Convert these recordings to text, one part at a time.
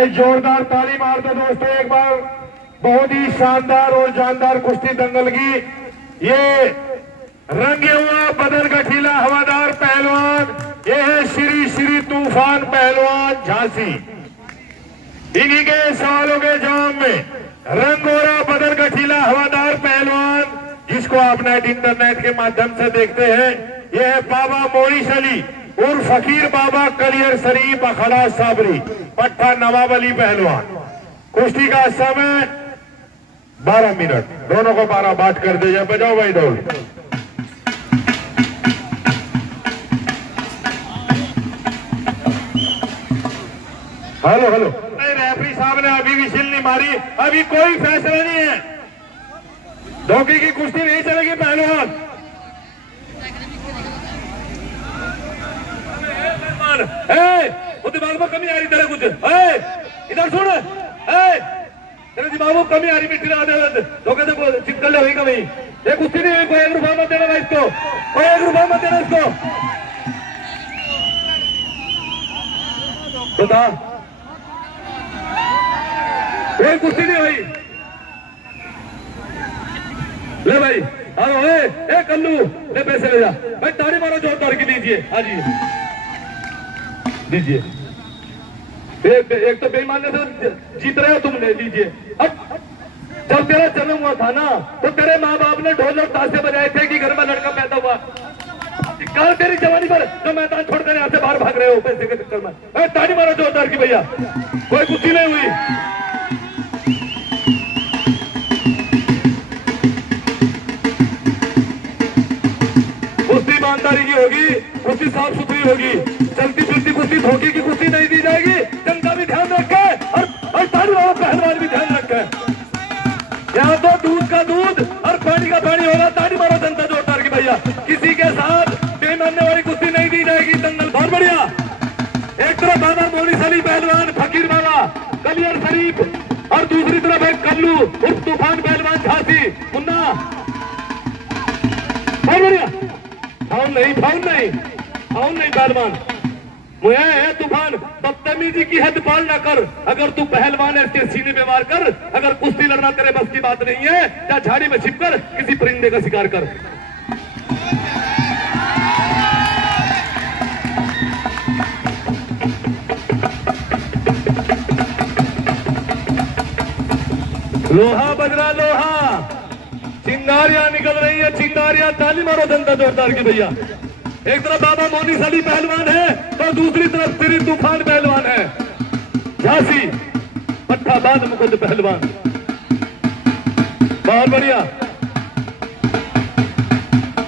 भाई जोरदार ताली मार दो दोस्तों एक बार। बहुत ही शानदार और जानदार कुश्ती दंगल की। ये रंगे हुआ बदन गठीला हवादार पहलवान, ये है श्री श्री तूफान पहलवान झांसी। इन्हीं के सवालों के जवाब में रंगोरा बदन गठीला हवादार पहलवान, जिसको आप नेट इंटरनेट के माध्यम से देखते हैं, यह है बाबा मोरिश अली उर्फ फकीर बाबा कलियर शरीफ अखाड़ा साबरी पट्टा नवाब अली पहलवान। कुश्ती का समय 12 मिनट, दोनों को 12 बांट कर दे जाए। बजाओ भाई ढोल। Hello hello. रेफरी साहब ने अभी विशिल नहीं मारी, अभी कोई फैसला नहीं है। धोखे की कुश्ती नहीं चलेगी पहलवान। दिमाग में कमी आ रही तेरे कुछ, इधर सुन, तेरे दिमाग में कमी आ रही। मिट्टी लगा दे, धोखे से चिपकल ले का भाई। ये कुश्ती नहीं हुई, कोई 1 रुपया मत देना भाई इसको, कोई 1 रुपया मत देना इसको। बता, कोई कुश्ती नहीं हुई। ले भाई, आओ। ए कल्लू, ले पैसे ले जा भाई। ताड़ी मारो जोरदार की, लीजिए। हाँ जी लीजिए। एक तो बेईमानी से जीत रहे हो तुमने, लीजिए। जब तेरा जन्म हुआ था ना, तो तेरे माँ बाप ने ढोल और ताशे बजाए थे कि घर में लड़का पैदा हुआ। कल तेरी जवानी पर जो मैदान छोड़कर यहाँ से बाहर भाग रहे हो पैसे के चक्कर में। ताड़ी मारो जोरदार की भैया, कोई कुश्ती नहीं हुई। कुश्ती ईमानदारी की होगी, कुश्ती साफ सुथरी होगी, चलती फिरती कुश्ती, धोखे की कुश्ती नहीं दी जाएगी। जनता भी ध्यान रखे और ताड़ी वाला पहलवान भी ध्यान रखे। यहाँ तो दूध का दूध और पानी का पानी होगा। ताड़ी मारो जनता जोरदार की भैया। किसी के साथ बेमानने वाली कुश्ती नहीं दी जाएगी। दंगल बहुत बढ़िया। एक तरफ बाबा मोरिश अली पहलवान फकीर बाबा कलियर शरीफ, और दूसरी तरफ है कल्लू उर्फ तूफान पहलवान झांसी। मुन्ना बहुत बढ़िया। फाउल नहीं, फाउल नहीं, फाउल नहीं पहलवान। मुझे है तूफान, बदतमीजी की हद पार ना कर। अगर तू पहलवान है इसके सीने पे वार कर। अगर कुश्ती लड़ना तेरे बस की बात नहीं है, या झाड़ी में छिपकर किसी परिंदे का शिकार कर। लोहा बजरा लोहा, चिंगारियां निकल रही है, चिंगारियां। ताली मारो जनता जोरदार की भैया। एक तरफ बाबा मोरिश अली पहलवान है, तो दूसरी तरफ श्री तूफान पहलवान है झांसी पट्टा बाद मुकुंद पहलवान। बहुत बढ़िया,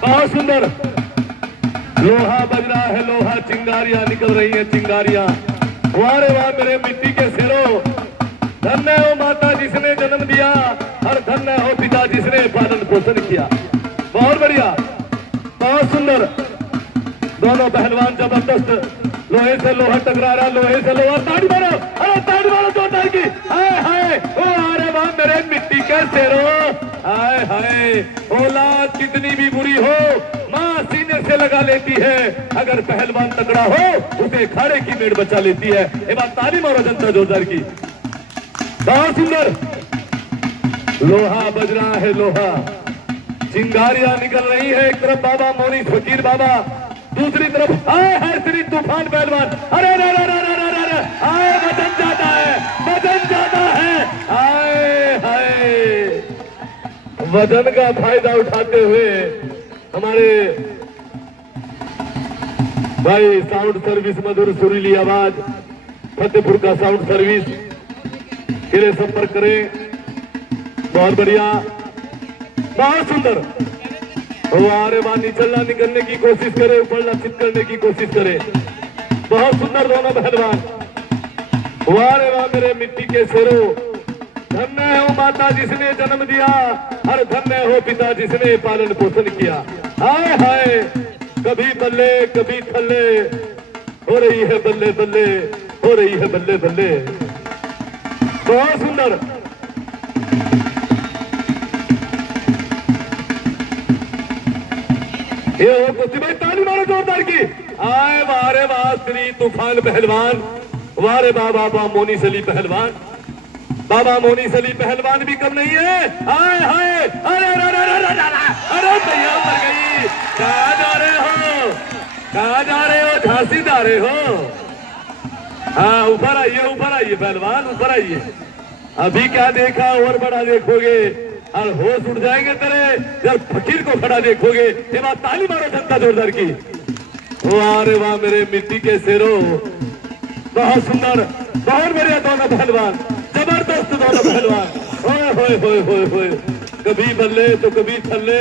बहुत सुंदर। लोहा बज रहा है, लोहा, चिंगारियां निकल रही है, चिंगारियां। वारे वाह मेरे मिट्टी के सिरों, धन्य हो माता जिसने जन्म दिया, और धन्य हो पिता जिसने पालन पोषण किया। बहुत बढ़िया, बहुत सुंदर। दोनों पहलवान जबरदस्त। लोहे से लोहा टकरा रहा, लोहे से लोहा। ताड़ी मारो, अरे ताड़ी मारो जोरदार की। हाय हाय, ओ अरे वाह मेरे मिट्टी के शेरों। हाय हाय, औलाद कितनी भी बुरी हो, माँ सीने से लगा लेती है। अगर पहलवान तगड़ा हो, उसे खाड़े की मेड़ बचा लेती है। एक बार ताली मारो जनता जोरदार की। बहुत सुंदर। लोहा बज रहा है, लोहा, चिंगारियां निकल रही है। एक तरफ बाबा मोरिश फकीर बाबा, दूसरी तरफ आए है श्री तूफान पहलवान। अरे आए, वजन ज्यादा है, वजन ज्यादा है। आए हाय, वजन का फायदा उठाते हुए हमारे भाई साउंड सर्विस, मधुर सुरीली आवाज, फतेहपुर का साउंड सर्विस के लिए संपर्क करें। बहुत बढ़िया, बहुत सुंदर। अरे वाह, निचलना निकलने की कोशिश करे, ऊपरना चित करने की कोशिश करे। बहुत सुंदर दोनों पहलवान। वाह रे वाह मेरे मिट्टी के शेरों, धन्य हो माता जिसने जन्म दिया, और धन्य हो पिता जिसने पालन पोषण किया। हाय हाय, कभी बल्ले कभी थल्ले, हो रही है बल्ले बल्ले, हो रही है बल्ले बल्ले। बहुत सुंदर। ये हो कुश्ती भाई, ताली मारो जोरदार की। आए वाह रे वाह श्री तूफान पहलवान। वारे बाबा मोनी सली पहलवान, बाबा मोनी सली पहलवान भी कम नहीं है। हाय हाय, अरे अरे भैया मर गई। कहाँ जा रहे हो, कहाँ जा रहे हो, झांसी जा रहे हो? हाँ ऊपर आइए पहलवान, ऊपर आइए। अभी क्या देखा और बड़ा देखोगे और होश उड़ जाएंगे तेरे जब फकीर को खड़ा देखोगे। ये बात ताली मारो जनता जोरदार की। वाह रे वाह मेरे मिट्टी के शेरों, बहुत सुंदर, बहुत बढ़िया दोनों पहलवान, जबरदस्त दोनों पहलवान। ओए होए होए होए होए, कभी बल्ले तो कभी थल्ले,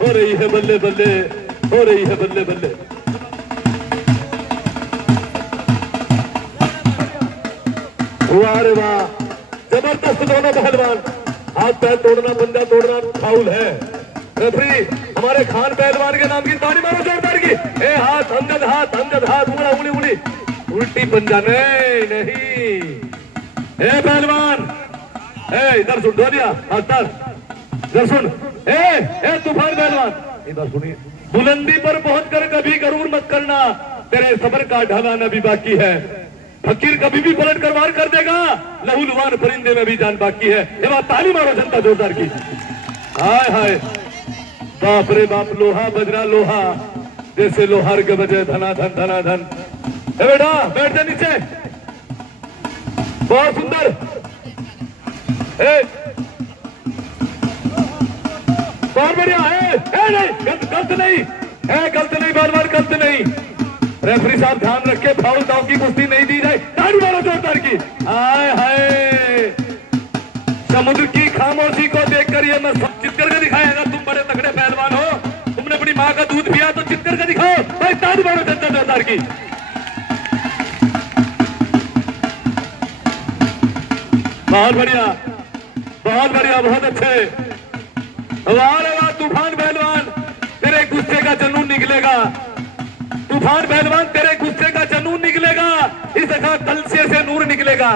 हो रही है बल्ले बल्ले, हो रही है बल्ले बल्ले। वाह रे वाह, जबरदस्त दोनों पहलवान। हाथ पैर तोड़ना, पंजा तोड़ना फाउल है। रेफरी हमारे खान पहलवान के नाम की ताली मारो जोरदार की। ए हाथ अंगद हाथ, अंगद हाथ, उड़ा उड़ी उड़ी, उल्टी पंजा नहीं। ए पहलवान, ए इधर सुन, दो दिया इधर सुन। ए तूफान पहलवान, इधर सुनिए। बुलंदी पर पहुंच कर कभी गरूर मत करना, तेरे सबर का ढलाना भी बाकी है। फकीर कभी भी पलट कर वार कर देगा, लहूलुहान परिंदे में भी जान बाकी है। ये बात ताली मारो जनता जोरदार की। हाय हाय, बाप रे बाप, लोहा बजरा लोहा, जैसे लोहार के बजे धनाधन धनाधन। बेटा बैठ जा नीचे, बहुत सुंदर। बहुत बढ़िया है। नहीं गलत नहीं है, गलत नहीं, बार बार गलत नहीं। रेफरी साहब ध्यान रखे, फाउल दाव की कुश्ती नहीं दी जाए। ताली मारो जोरदार की। हाय हाय, समुद्र की खामोशी को देखकर ये मैं चित करके दिखाया। अगर तुम बड़े तगड़े पहलवान हो, तुमने अपनी माँ का दूध पिया तो चित करके दिखाओ भाई। ताली मारो जनता जोरदार की। बहुत बढ़िया, बहुत बढ़िया, बहुत अच्छे। वाह रे वाह, तूफान पहलवान, तेरे गुस्से का जुनून निकलेगा। तूफान पहलवान, तेरे गुस्से का जुनून निकलेगा, इस कलसे से नूर निकलेगा।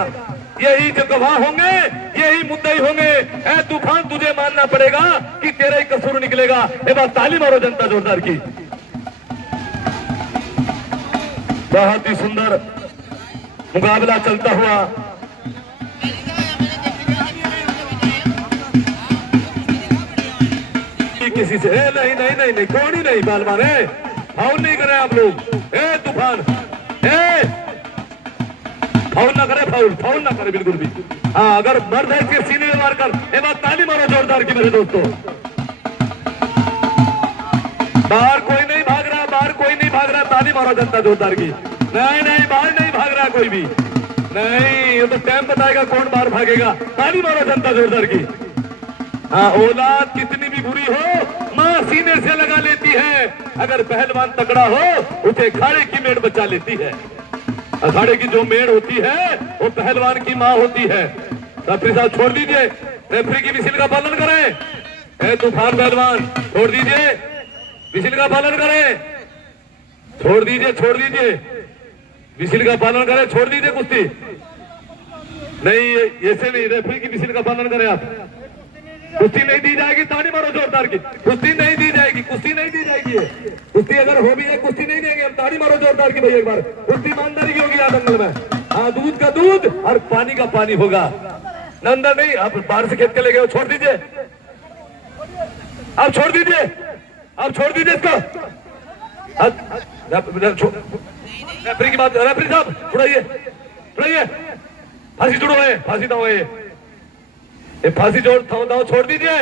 यही जो गवाह होंगे, यही मुद्दई होंगे। ऐ तूफान, तुझे मानना पड़ेगा कि तेरा ही कसूर निकलेगा। ये बात ताली मारो जनता जोरदार की। बहुत ही सुंदर मुकाबला चलता हुआ। किसी से नहीं नहीं नहीं नहीं, कौन ही नहीं पहलवान है, फाउल नहीं करे आप लोग। तूफान फाउल ना करे, फाउल ना करे बिल्कुल भी। हाँ अगर मर्द है इसके सीने में मार कर। ये बात ताली मारो जोरदार की मेरे दोस्तों। बाहर कोई नहीं भाग रहा, बाहर कोई नहीं भाग रहा, ताली मारो जनता जोरदार की। नहीं नहीं, बाहर नहीं भाग रहा कोई भी नहीं, ये तो टाइम बताएगा कौन बाहर भागेगा। ताली मारो जनता जोरदार की। हाँ, औलाद कितनी भी बुरी हो, माँ सीने से लगा लेती है। अगर पहलवान तगड़ा हो, उसे अखाड़े की मेड़ बचा लेती है। अखाड़े की जो मेड़ होती है वो पहलवान की माँ होती है। रेफरी साहब छोड़ दीजिए, रेफरी की विसिल का पालन करें। तूफान पहलवान छोड़ दीजिए, विसिल का पालन करें। छोड़ दीजिए, छोड़ दीजिए, विसिल का पालन करें, छोड़ दीजिए कुश्ती। नहीं ऐसे नहीं, रेफरी की विसिल का पालन करें आप। कुश्ती नहीं दी जाएगी, ताली मारो जोरदार की। कुश्ती नहीं दी जाएगी, कुश्ती नहीं दी जाएगी। कुश्ती अगर हो भी जाए, कुश्ती नहीं देंगे हम। ताली मारो जोरदार की भाई। एक बार कुश्ती ईमानदारी की होगी यहाँ दंगल में। हाँ, दूध का दूध और पानी का पानी होगा। नंदा नहीं, आप बाहर से खेत के ले गए, छोड़ दीजिए, आप छोड़ दीजिए, आप छोड़ दीजिए इसको। रेफरी की बात, रेफरी साहब छुड़ाइए, छुड़ाइए, फांसी छुड़वाए, फांसी दो, ये फांसी जोड़ दाओ छोड़ दीजिए।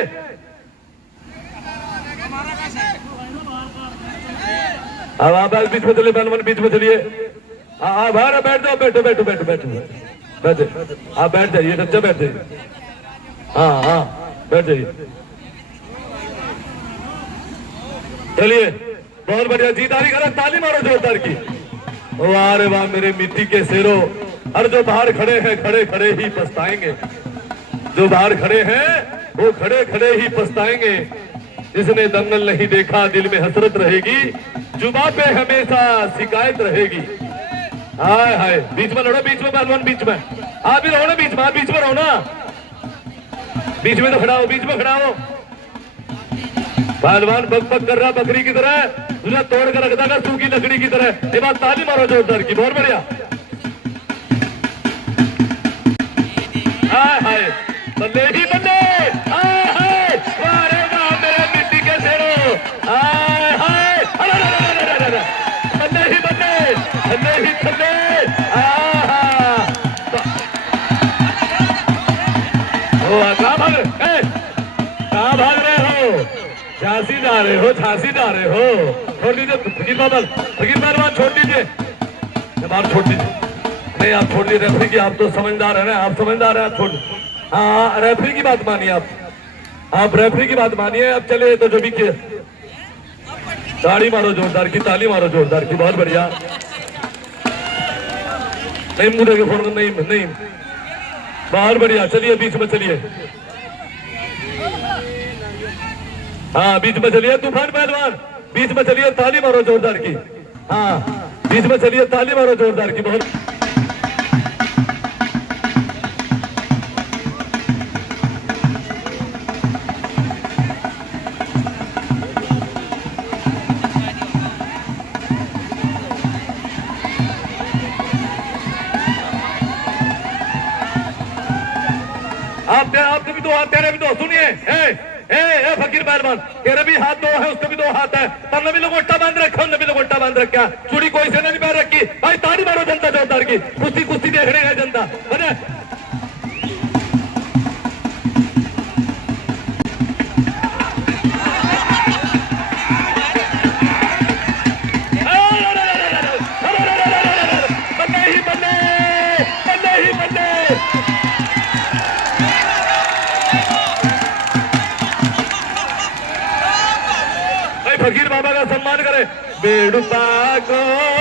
अब आप बीच में चलिए, पहलवान बीच में चलिए। आप बाहर बैठ जाओ, बैठो बैठो बैठो बैठो बैठे, आप बैठ जाइए, बच्चा बैठ जाइए। हाँ हाँ बैठ जाइए। चलिए, बहुत बढ़िया, जीतारी करा, ताली मारो जोरदार की। वाह रे वाह मेरे मिट्टी के शेरों। और जो बाहर खड़े हैं, खड़े खड़े ही पछताएंगे। जो बाहर खड़े हैं वो खड़े खड़े ही पछताएंगे। जिसने दंगल नहीं देखा, दिल में हसरत रहेगी, जुबान पे हमेशा शिकायत रहेगी। हाय हाय, बीच में लड़ो, बीच में पहलवान, बीच में आप भी रहो ना, बीच में आप बीच में रहो ना, बीच में तो खड़ा हो, बीच में खड़ा हो। पहलवान बक बक कर रहा बकरी की तरह, तुझे तोड़ कर रख देगा सूखी लकड़ी की तरह। ये बात ताली मारो जोरदार की। बहुत बढ़िया, हो, झांसी जा रहे हो? छोड़ दीजिए फकीर बाबा, फकीर पहलवान छोड़ दीजिए, बात छोड़ दीजिए। नहीं आप छोड़ दीजिए, रेफरी की, आप तो समझदार है ना, आप समझदार हैं, आप छोड़। हाँ रेफरी की बात मानिए आप रेफरी की बात मानिए। अब चले तो जो भी किए, ताली मारो जोरदार की, ताली मारो जोरदार की, बहुत बढ़िया। नहीं मुंह देके फोन, नहीं नहीं, बहुत बढ़िया। चलिए बीच में चलिए, हाँ बीच में चलिए, तूफान पहलवान बीच में चलिए, ताली मारो जोरदार की। हाँ बीच में चलिए, ताली मारो जोरदार की, बहुत। आपके भी दो हाथ, तेरे भी दो, सुनिए ए फकीर पहलवान, तेरे भी हाथ दो है, उसके भी दो हाथ है, पर नबी लोगोटा बांध रखा, नबी लोगोटा बांध रखा, चूड़ी कोई से नहीं पहन रखी। भाई ताली मारो जनता जोरदार की, कुश्ती कुश्ती देख रहे हैं जनता, बने। बल्ले ही बल्ले, बल्ले ही बल्ले। फकीर बाबा का सम्मान करें। बेड़ुपा को